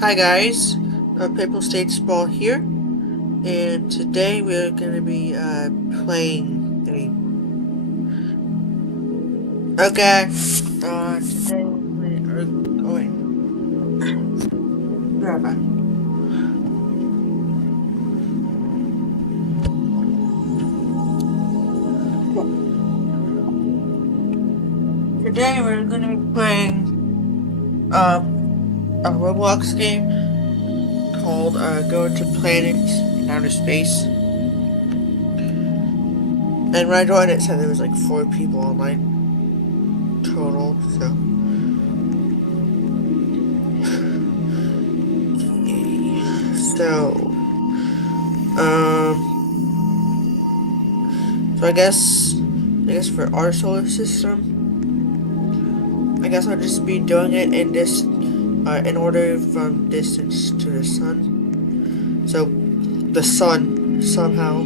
Hi guys, Paper States Ball here, and today we're gonna be playing okay. Today we are going. Grab Today we're gonna be playing a Roblox game called Go to Planets in Outer Space. And when I joined, it said there was like 4 people online total. So. So, so I guess for our solar system, I guess I'll just be doing it in this, in order from distance to the sun. So, the sun somehow.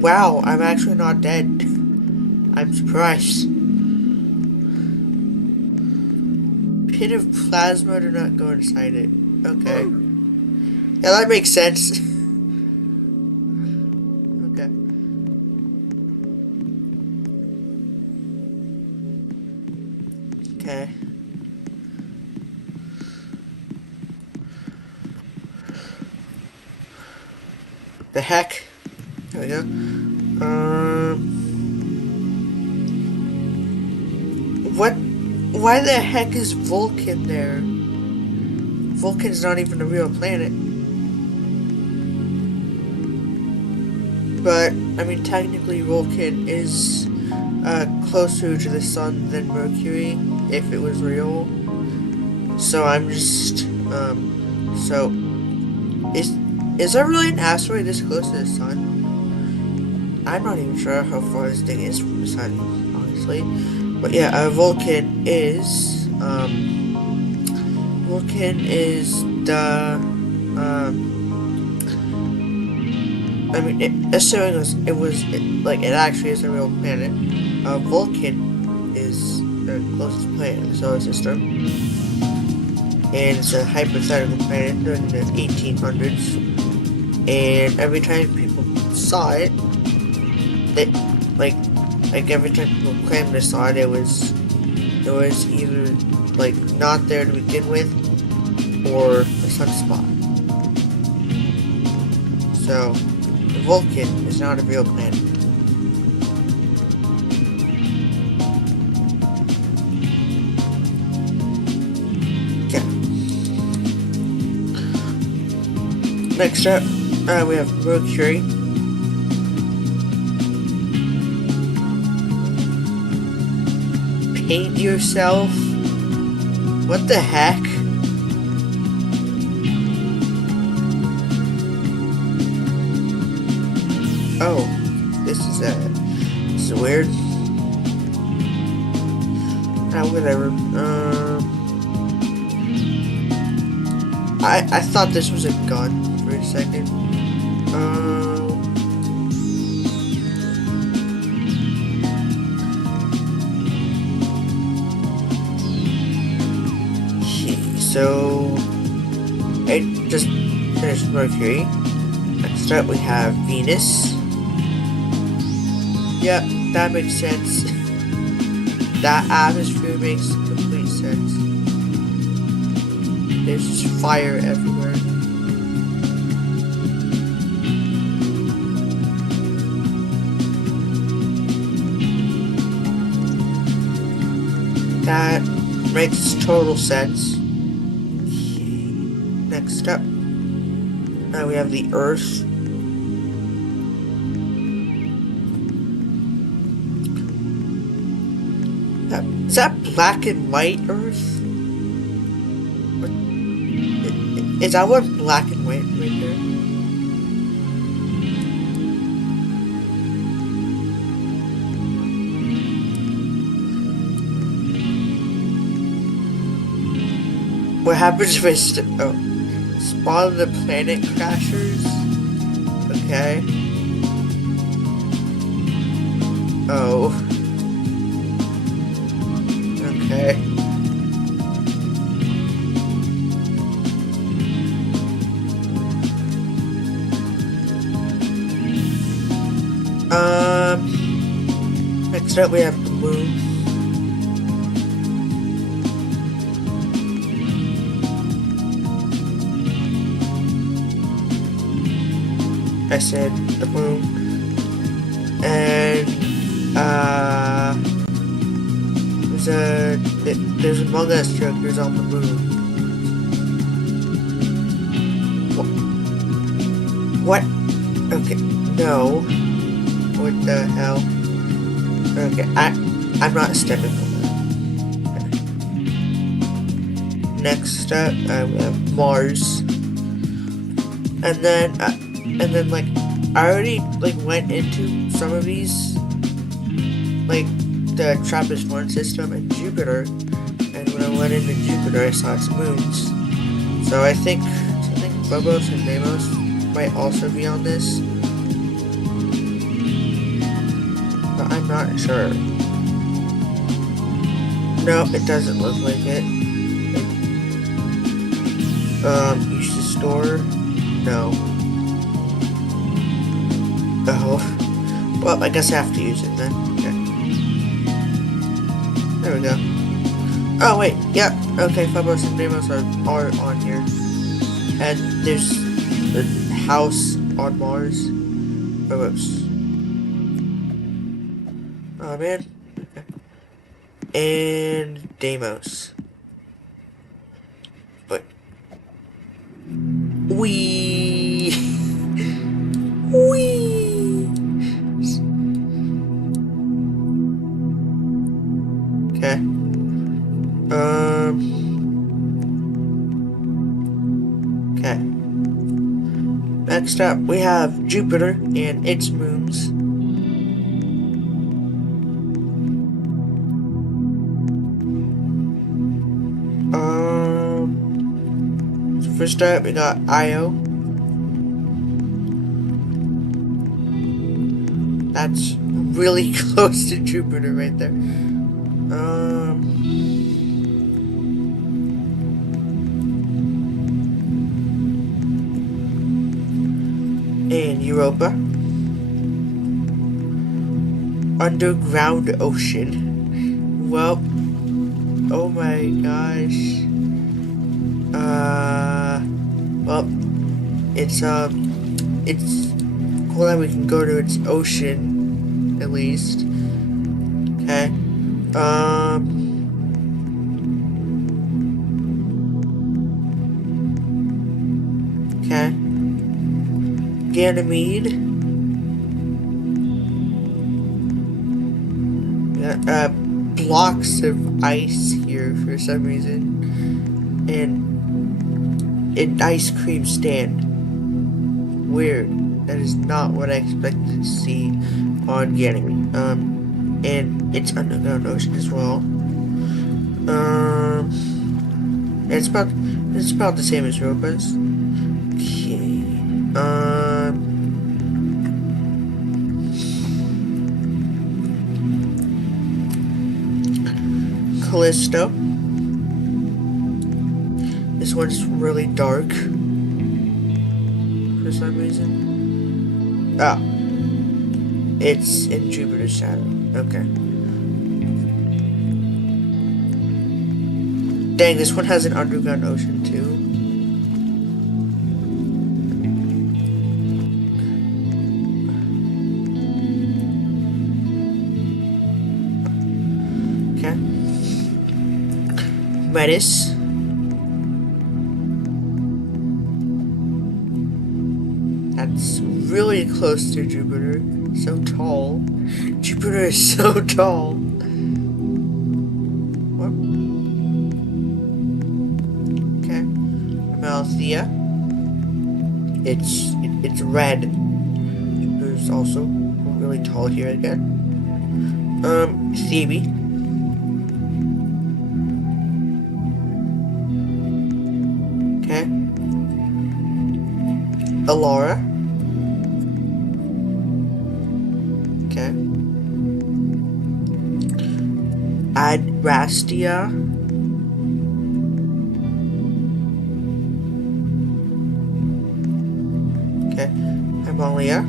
Wow, I'm actually not dead. I'm surprised. Pit of plasma do not go inside it. Okay. Yeah, that makes sense. Okay. Okay. The heck? There we go. What? Why the heck is Vulcan there? Vulcan's not even a real planet. But, I mean, technically Vulcan is closer to the sun than Mercury, if it was real. So I'm just, so, is there really an asteroid this close to the sun? I'm not even sure how far this thing is from the sun, honestly. But yeah, Vulcan is the, I mean, assuming it actually is a real planet, Vulcan is the closest planet in the solar system. And it's a hypothetical planet during the 1800s. And every time people saw it, they, like every time people claimed they saw it, it was either, like, not there to begin with, or a sunspot. So, Vulcan is not a real planet. Okay. Next up, we have Mercury. Paint yourself? What the heck? Oh, this is weird. Whatever. I thought this was a gun for a second. So, I just finished Mercury. Next up, we have Venus. Yep, that makes sense. That atmosphere makes complete sense. There's just fire everywhere. That makes total sense. Next up, we have the Earth. Is that black and white Earth? Is that what black and white right there? What happens if I spawn the planet crashers? Okay. Oh. Okay. Next up we have the moon. I said the moon. And there's Among Us characters on the moon. What? Okay, no. What the hell? Okay, I'm not stepping on that. Okay. Next up, we have Mars, and then like I already like went into some of these, like the TRAPPIST-1 system and Jupiter, and when I went into Jupiter, I saw its moons. So I think Phobos and Deimos might also be on this, but I'm not sure. No, it doesn't look like it. Use the store? No. Oh. Well, I guess I have to use it then. Okay. There we go. Oh, wait. Yep. Okay, Phobos and Deimos are on here. And there's the house on Mars. Phobos. Oh, man. Okay. And Deimos. But Wee. Okay. Okay. Next up, we have Jupiter and its moons. So first up, we got Io. That's really close to Jupiter right there. And Europa. Underground ocean. Well, oh my gosh. Well, it's cool that we can go to its ocean, at least. Okay. Okay. Ganymede. Yeah, blocks of ice here for some reason. And an ice cream stand. Weird. That is not what I expected to see on Ganymede. And it's underground ocean as well. It's about the same as Europa's. Okay. Callisto. This one's really dark for some reason. Ah, it's in Jupiter's shadow. Okay. Dang, this one has an underground ocean too. Okay. Metis. That's really close to Jupiter. So tall. Jupiter is so tall. What? Okay. Malthea. It's red. Jupiter's also really tall here again. Thebe. Okay. Alara. Okay. Adrastia. Okay. Himalaya.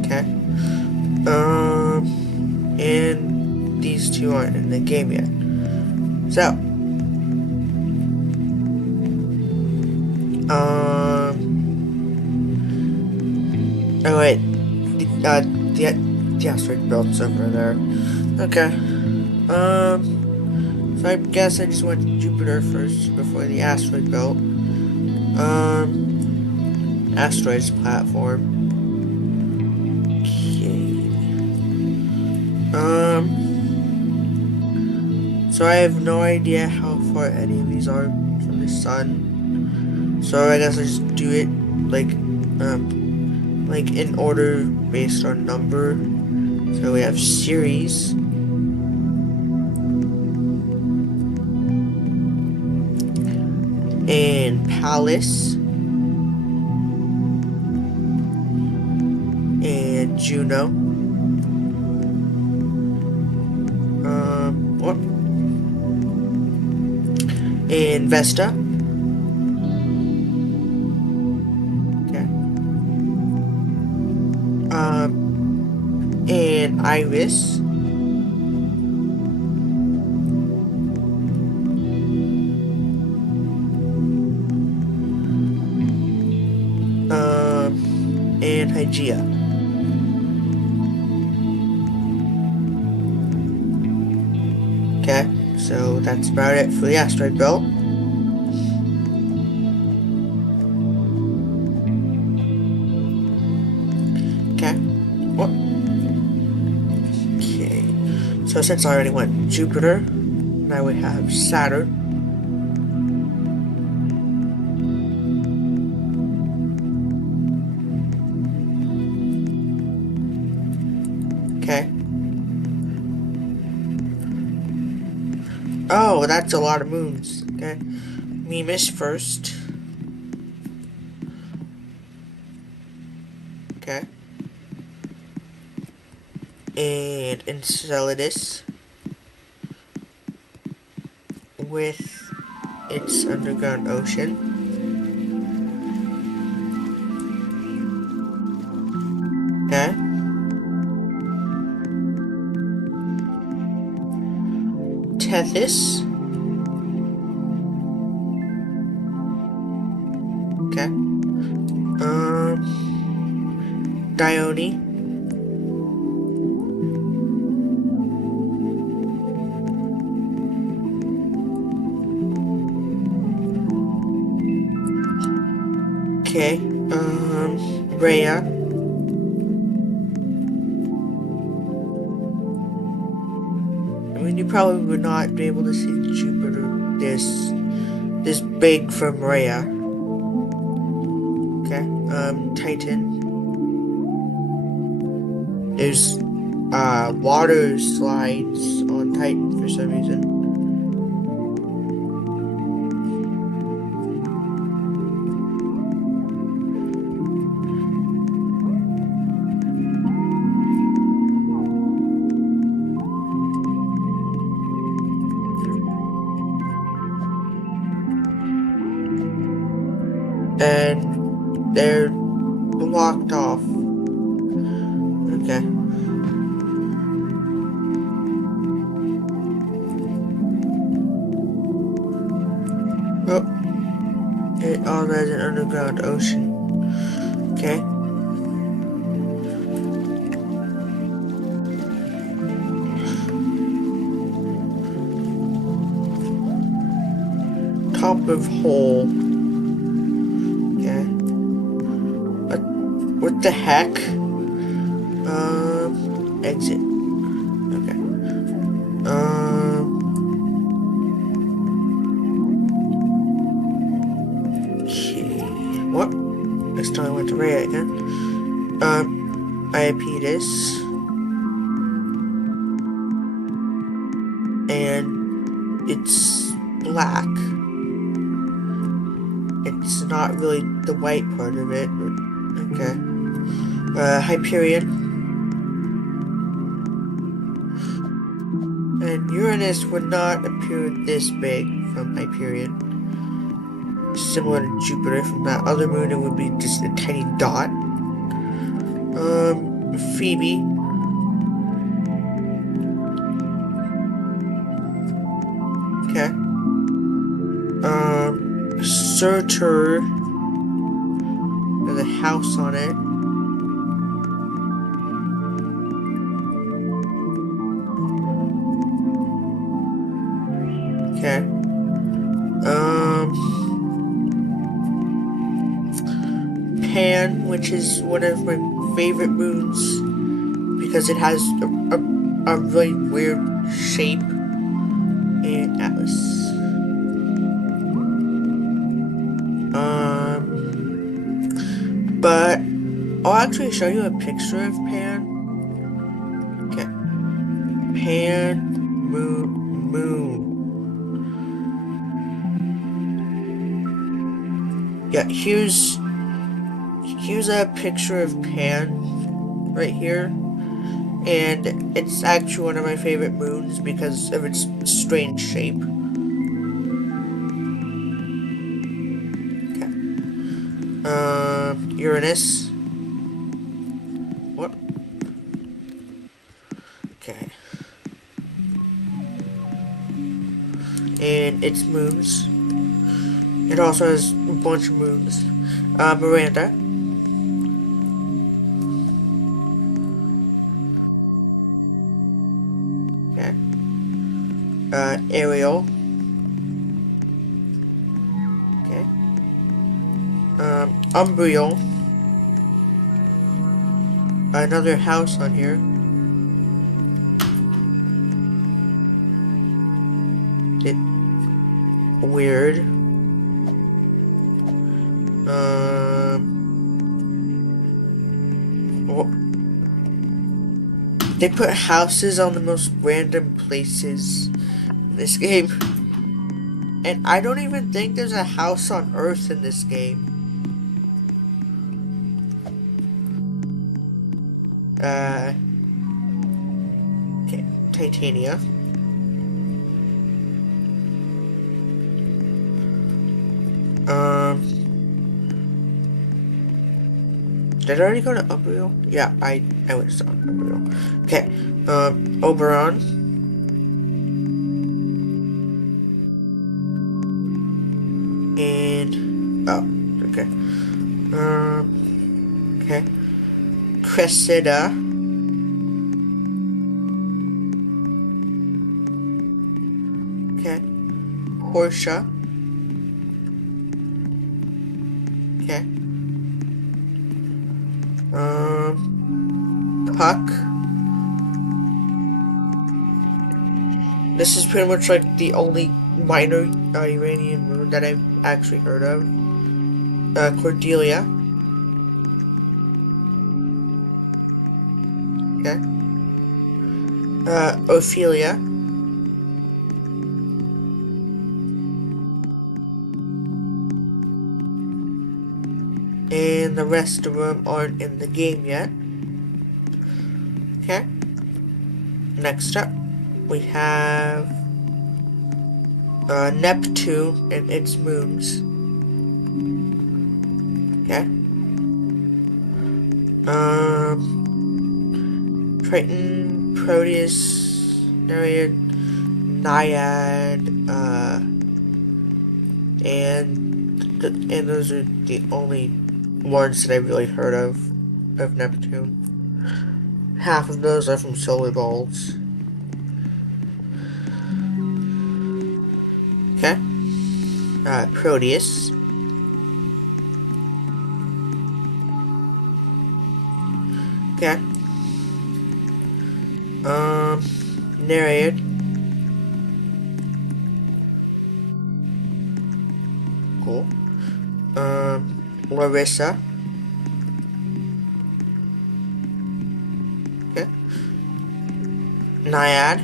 Okay. And these two aren't in the game yet. So, oh wait, the asteroid belt's over there. Okay. So I guess I just went to Jupiter first before the asteroid belt. Asteroids platform. Okay. So I have no idea how far any of these are from the sun. So I guess I just do it like in order based on number. So we have Ceres, and Pallas, and Juno. What? And Vesta. Okay. And Iris. And Hygeia. Okay, so that's about it for the asteroid belt. Okay. What? Okay. So since I already went Jupiter, now we have Saturn. Okay. Oh, that's a lot of moons. Okay. Mimas first. Okay. And Enceladus with its underground ocean. Okay. Tethys. Okay. Dione. Okay. Rhea. I mean, you probably would not be able to see Jupiter this big from Rhea. Okay. Titan. There's water slides on Titan for some reason. And they're blocked off. Okay. Oh, it all has an underground ocean. Okay. Top of hole. Okay. What the heck? Exit. Okay. Okay. What? Next time I went to Ray again. Iapetus. And it's black. It's not really the white part of it, but okay. Hyperion. And Uranus would not appear this big from Hyperion. Similar to Jupiter, from that other moon it would be just a tiny dot. Phoebe. Okay. Surtur. There's a house on it. Okay. Pan, which is one of my favorite moons because it has a really weird shape. And Atlas. But I'll actually show you a picture of Pan. Okay. Pan moon. Yeah, here's a picture of Pan right here. And it's actually one of my favorite moons because of its strange shape. Okay. Uranus. What? Okay. And its moons. It also has a bunch of moons. Miranda. Okay. Ariel. Okay. Umbriel. Another house on here. It weird. Well, they put houses on the most random places in this game. And I don't even think there's a house on Earth in this game. Okay, Titania. Did I already go to Umbriel? Yeah, I went to Umbriel. Okay, Oberon. And, oh, okay. Okay. Cressida. Okay. Portia. Okay. Puck. This is pretty much like the only minor Uranian moon that I've actually heard of. Cordelia. Okay. Ophelia. And the rest of them aren't in the game yet. Okay. Next up, we have Neptune and its moons. Okay. Triton, Proteus, Nereid, Naiad, and those are the only ones that I've really heard of Neptune. Half of those are from solar balls. Okay. Proteus. Okay. Nereid. Cool. Larissa. Okay. Naiad.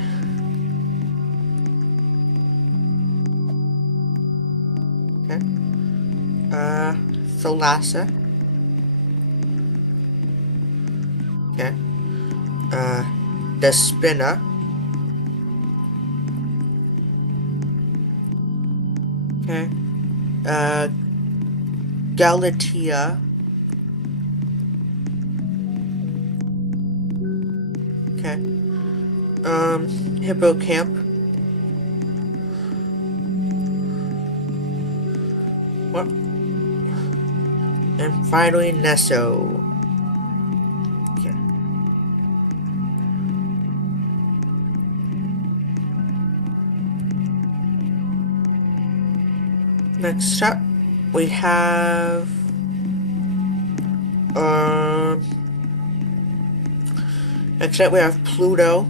Okay. Thalassa. Okay. Despina. Okay. Uh, Galatea. Okay. Hippocamp. What? And finally, Nesso. Okay. Next up, we have um. Next up, we have Pluto.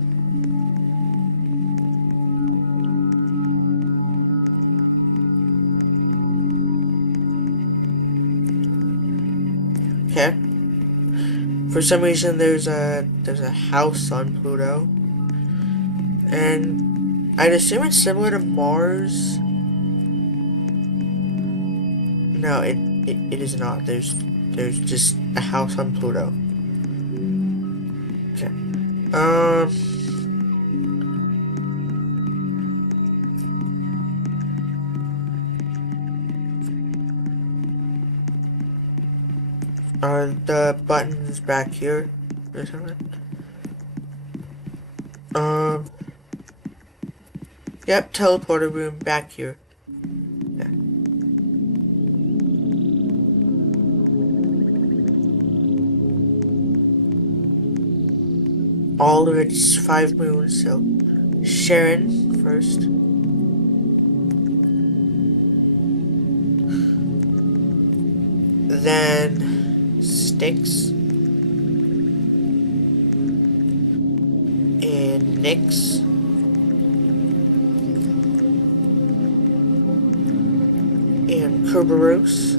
Okay. For some reason, there's a house on Pluto, and I'd assume it's similar to Mars. No, it is not. There's just a house on Pluto. Okay. Um. Are the buttons back here or something? Um. Yep, teleporter room back here. Yeah. All of its 5 moons. So, Sharon first. Then Styx and Nyx and Kerberos.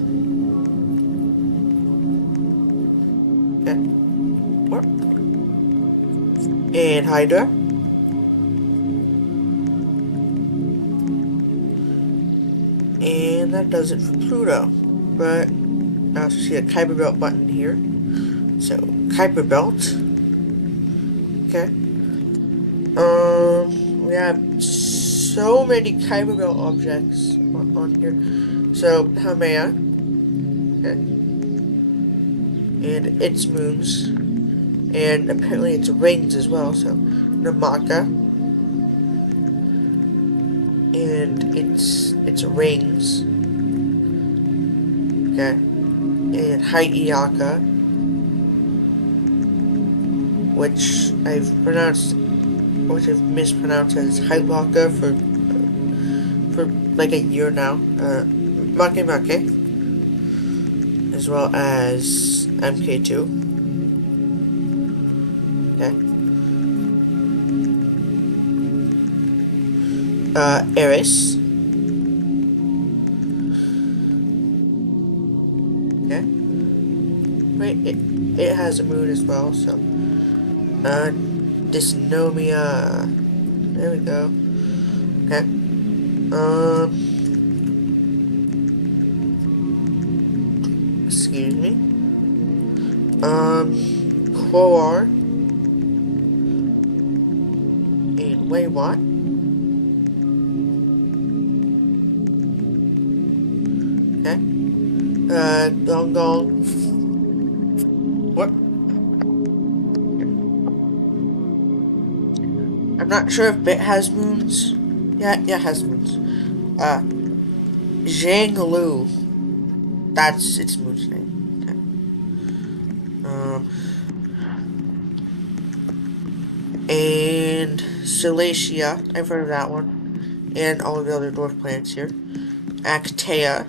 Yeah. And Hydra. And that does it for Pluto. But I also see a Kuiper Belt button here. So, Kuiper Belt. Okay. We have so many Kuiper Belt objects on here. So, Haumea. Okay. And its moons. And apparently its rings as well. So, Namaka. And its rings. Okay. And Hydeaka, which I've mispronounced as Hydeaka for like a year now. Makemake, as well as MK2. Okay. Eris. Okay. Wait, it has a moon as well, so. Dysnomia. There we go. Okay. Excuse me. Quoar. And Waywat. Okay. Gong Gong. What? I'm not sure if Bit has moons. Yeah, it has moons. Zhang Lu. That's its moon's name. Okay. And Silesia. I've heard of that one. And all of the other dwarf planets here. Actea.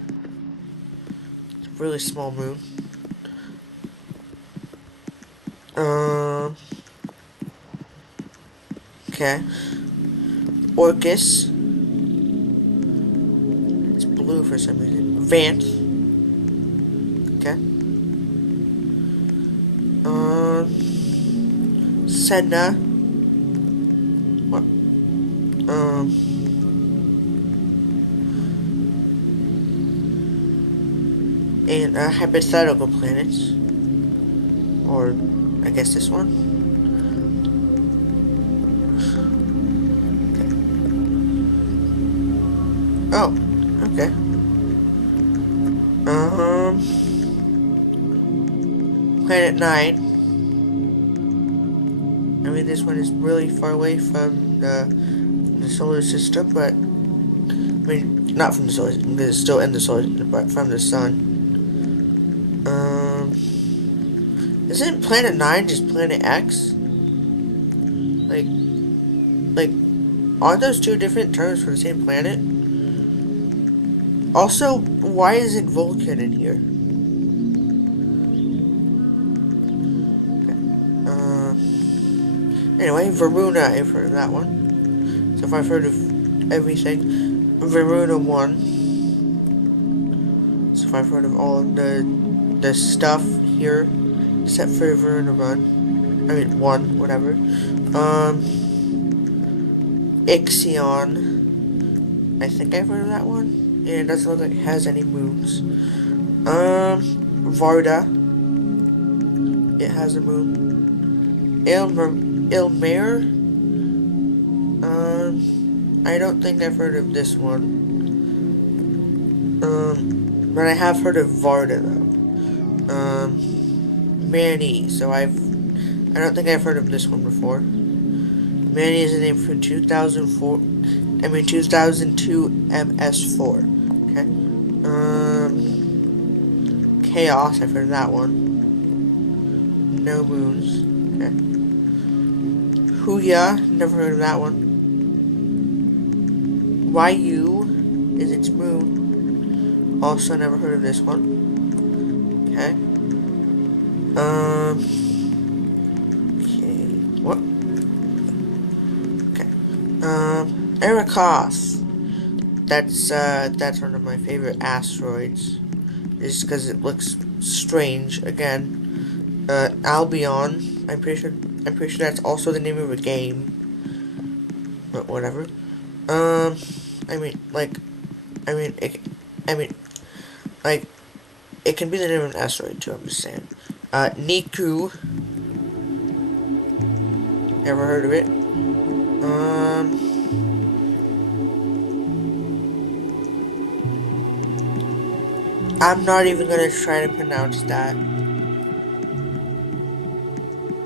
Really small moon. Okay. Orcus. It's blue for some reason. Vance. Okay. Senna. What? And hypothetical planets. Or, I guess this one. Okay. Oh, okay. Planet 9. I mean, this one is really far away from the solar system, but I mean, not from the solar system, because it's still in the solar system, but from the sun. Isn't Planet 9 just Planet X? Like, like, aren't those two different terms for the same planet? Also, why is it Vulcan in here? Anyway, Varuna, I've heard of that one. So if I've heard of everything, Varuna 1. So if I've heard of all of the stuff here, except for Varuna 1. I mean, 1, whatever. Ixion. I think I've heard of that one. And it doesn't look like it has any moons. Varda. It has a moon. Ilmer. I don't think I've heard of this one. But I have heard of Varda though. Manny. So I don't think I've heard of this one before. Manny is a name from 2002 MS4. Okay. Chaos. I've heard of that one. No moons. Okay. Huya. Never heard of that one. YU is its moon. Also never heard of this one. Okay. Okay. What? Okay. Ericos. That's one of my favorite asteroids. Just because it looks strange. Again. Albion. I'm pretty sure that's also the name of a game. But whatever. It can be the name of an asteroid too, I'm just saying. Niku. Ever heard of it? I'm not even gonna try to pronounce that.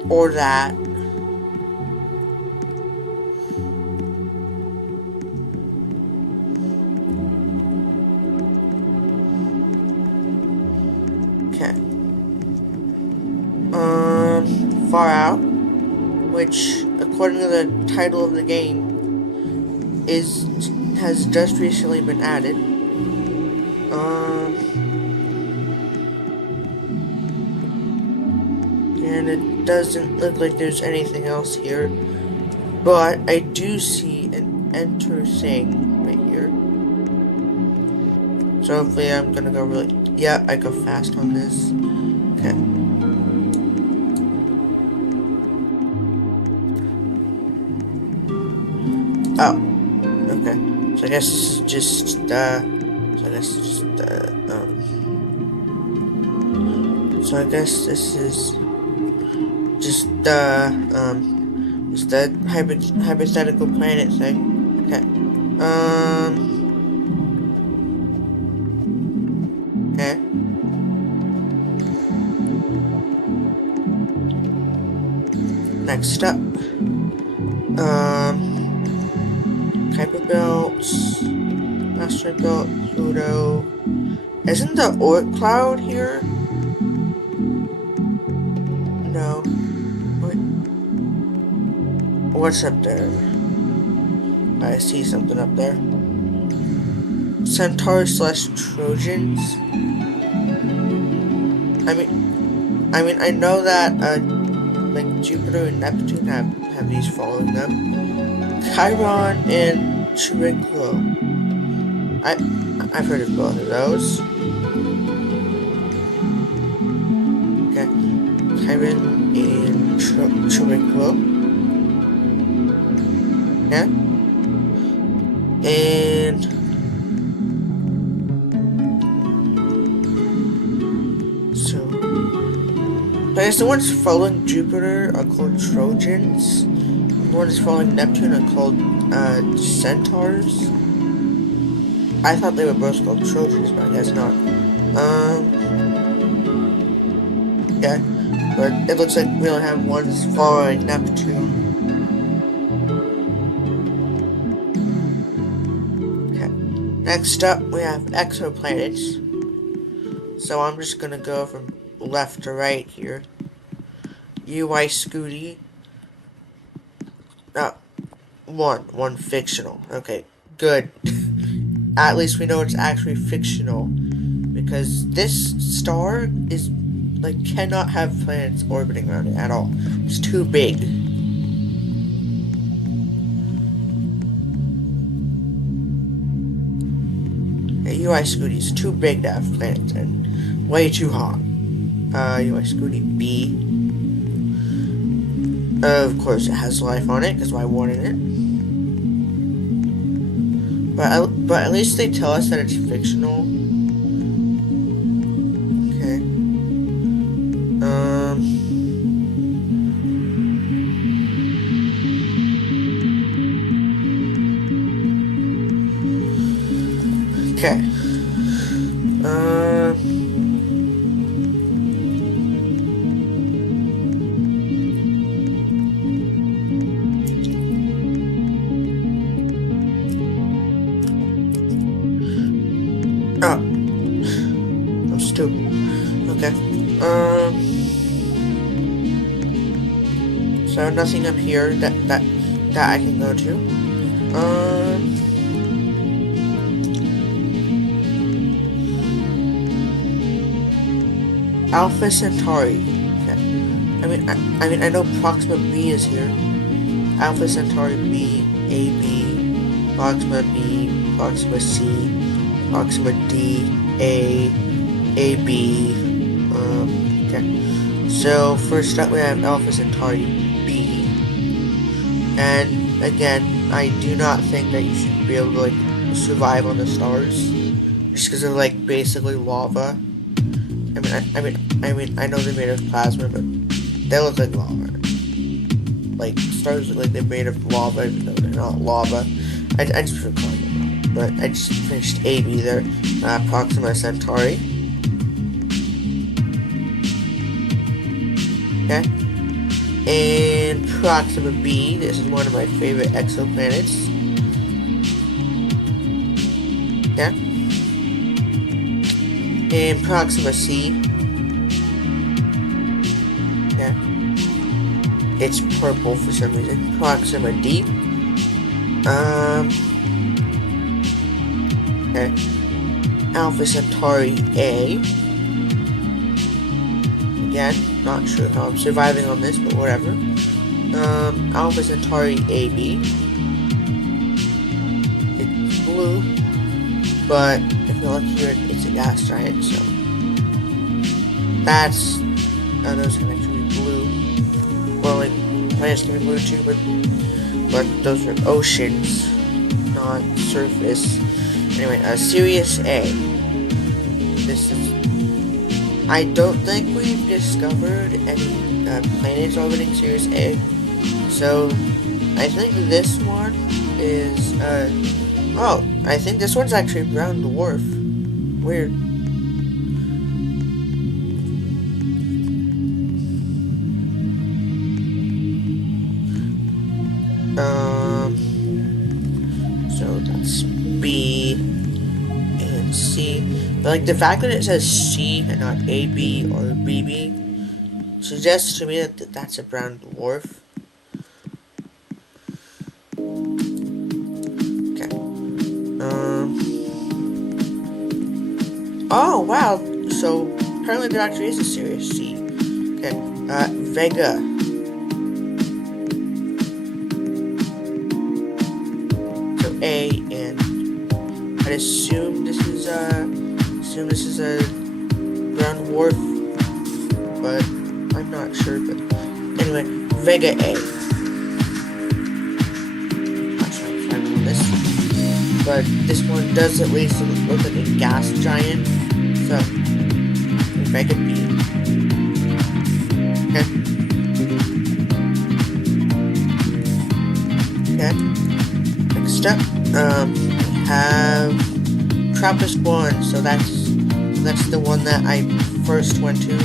Or that. Okay. Far Out, which, according to the title of the game, has just recently been added. And it doesn't look like there's anything else here, but I do see an enter thing right here. So hopefully I'm gonna go really. Yeah, I go fast on this. Okay. Oh. Okay. So I guess just So I guess this is just the hypothetical planet thing. Okay. Okay. Next up. Kuiper Belt, Asteroid Belt, Pluto. Isn't the Oort cloud here? No. What? What's up there? I see something up there. Centaurs / Trojans. I mean, I know that like Jupiter and Neptune have these following them. Chiron and Chiriclo. I've heard of both of those. Okay. Chiron and Chiriclo. Yeah. And so I guess the ones following Jupiter are called Trojans. The ones following Neptune are called Centaurs. I thought they were both called Trojans, but I guess not. Yeah. But it looks like we only have one following Neptune. Okay. Next up, we have exoplanets. So I'm just gonna go from left to right here. UI Scooty. Oh, one fictional. Okay, good. At least we know it's actually fictional. Because this star is, like, cannot have planets orbiting around it at all. It's too big. Okay, UI Scooty is too big to have planets and way too hot. UI Scooty B. Of course, it has life on it, because why wouldn't it? But at least they tell us that it's fictional. Okay. Okay. Oh, I'm stupid. Okay. So nothing up here that I can go to. Alpha Centauri. Okay. I know Proxima B is here. Alpha Centauri B, AB, Proxima B, Proxima C, Proxima D, A, AB. Okay. So first up we have Alpha Centauri B, and again, I do not think that you should be able to like survive on the stars, just because they're like basically lava. I know they're made of plasma, but they look like lava. Like stars look like they're made of lava, even though they're not lava. I just prefer calling them lava. But I just finished AB there. Proxima Centauri. Okay. And Proxima B. This is one of my favorite exoplanets. Okay. And Proxima C. Yeah. It's purple for some reason. Proxima D. Okay. Alpha Centauri A. Again, not sure how I'm surviving on this, but whatever. Alpha Centauri AB. It's blue, but if you look here, it's a gas giant, so that's those can actually be blue. Well, like planets can be blue too, but those are oceans, not surface. Anyway, Sirius A. This is. I don't think we've discovered any planets orbiting Sirius A, so I think this one is oh, I think this one's actually a brown dwarf. Weird. So that's B and C. But like the fact that it says C and not AB or BB suggests to me that that's a brown dwarf. Oh, wow. So, apparently there actually is a Sirius C. Okay. Vega. So, A, and I'd assume this is a brown dwarf, but I'm not sure, but anyway, Vega A. Not sure I'm finding on this. But this one does at least look like a gas giant. So, Vega B. Okay. Okay. Next up, we have TRAPPIST-1. So that's the one that I first went to.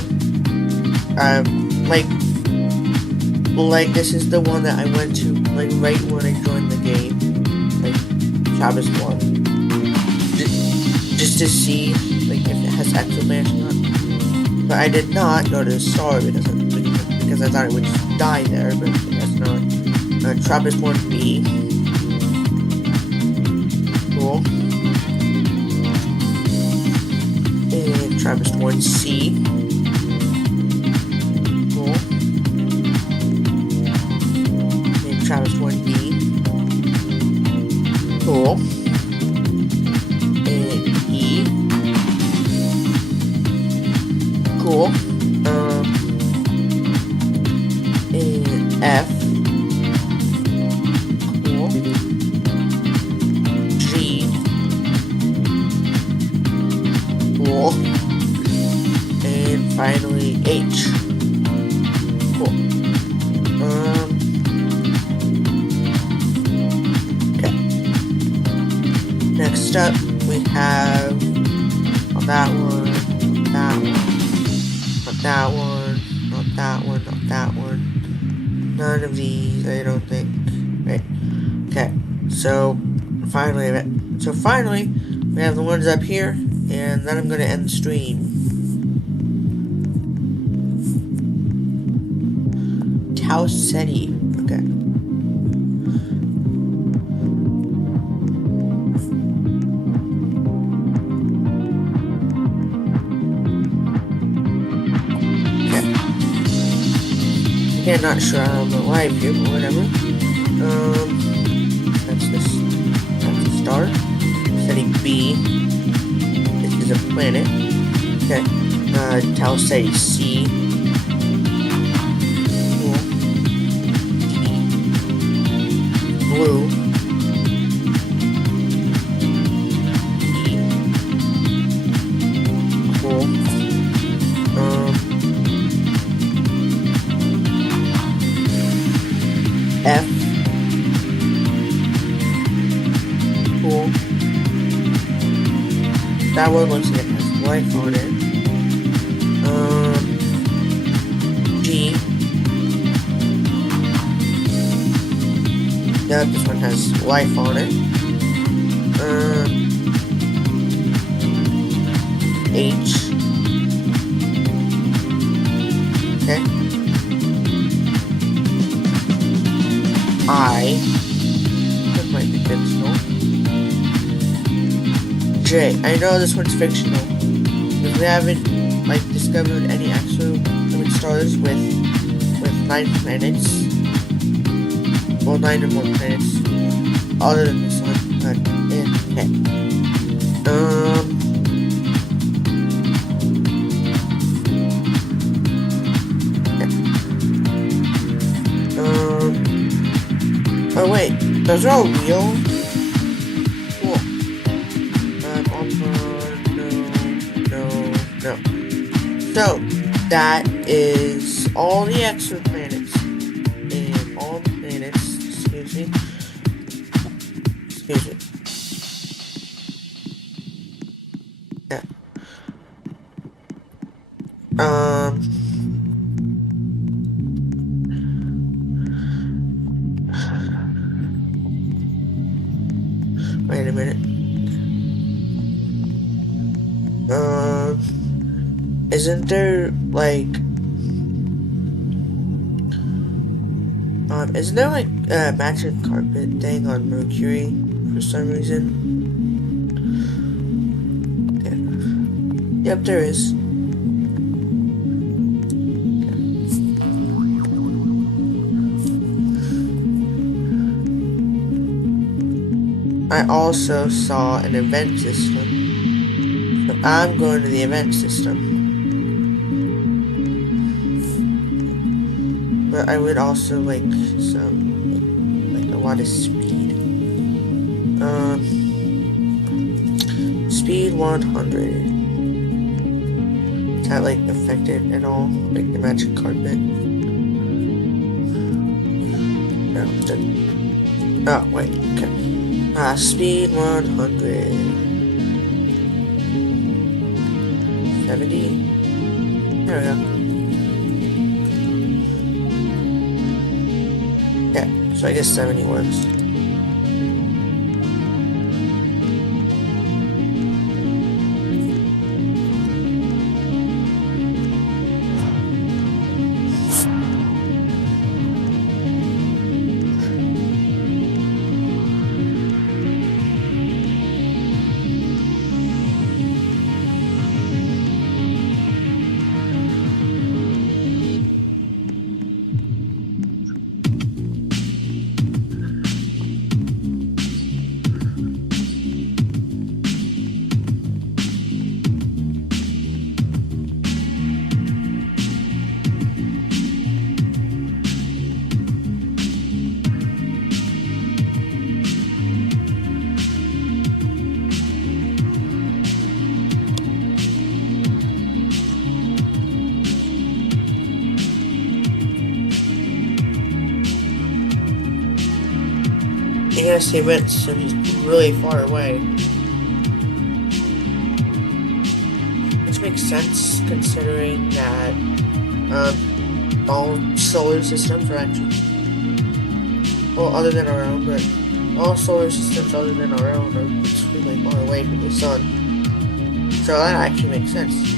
like this is the one that I went to like right when I joined the game, like Travis 1, just to see like if it has exoplanets or not. But I did not go to the star because I thought it would just die there, but that's not. Travis 1B, cool, and Travis 1C. Travis 1D. Cool. And E. Cool. And F. Cool. G. Cool. And finally H. Cool. Next up, we have on that one, not that one, not that one, not that one. None of these, I don't think. Right. Okay. So finally, we have the ones up here, and then I'm gonna end the stream. Tau Ceti. Okay. Again, not sure I'm live here, but whatever. That's a star. Ceti B. This is a planet. Okay. Tau Ceti C. Cool. D. Blue. E. Cool. F. Cool. That one looks like it has life on it. G. Yep, this one has life on it. H. Okay. That might be fictional. J. I know this one's fictional because we haven't like discovered any actual stars with 9 planets. Well, 9 or more planets other than this one. But okay. Oh wait, those are all real? Cool. No. So, that is all the exoplanets. And all the planets, excuse me. Yeah. Wait a minute. Isn't there like a magic carpet thing on Mercury for some reason? Yeah. Yep, there is. I also saw an event system, so I'm going to the event system. But I would also like a lot of speed. Speed 100. Is that like affected at all? Like the magic carpet? No. Oh wait. Okay. Speed 100. 70. There we go. Yeah, so I guess 70 works. You're gonna see Vince, and he's really far away. Which makes sense considering that all solar systems are actually, well, other than our own, but all solar systems other than our own are extremely far away from the sun. So that actually makes sense.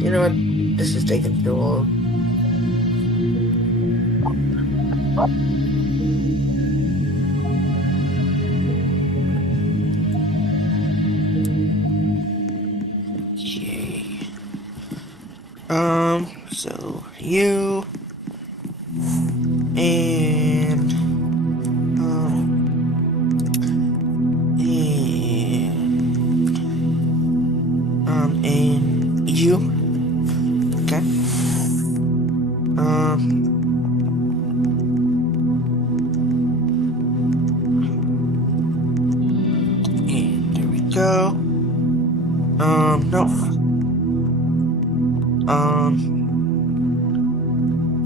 You know what? This is taking too long. Okay. So you and and you. Okay. Um, and there we go. No.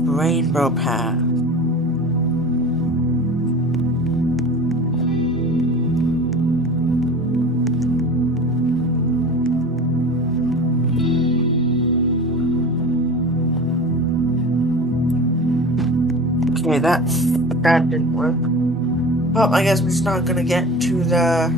Rainbow path. Okay, that didn't work. Well, I guess we're just not gonna get to the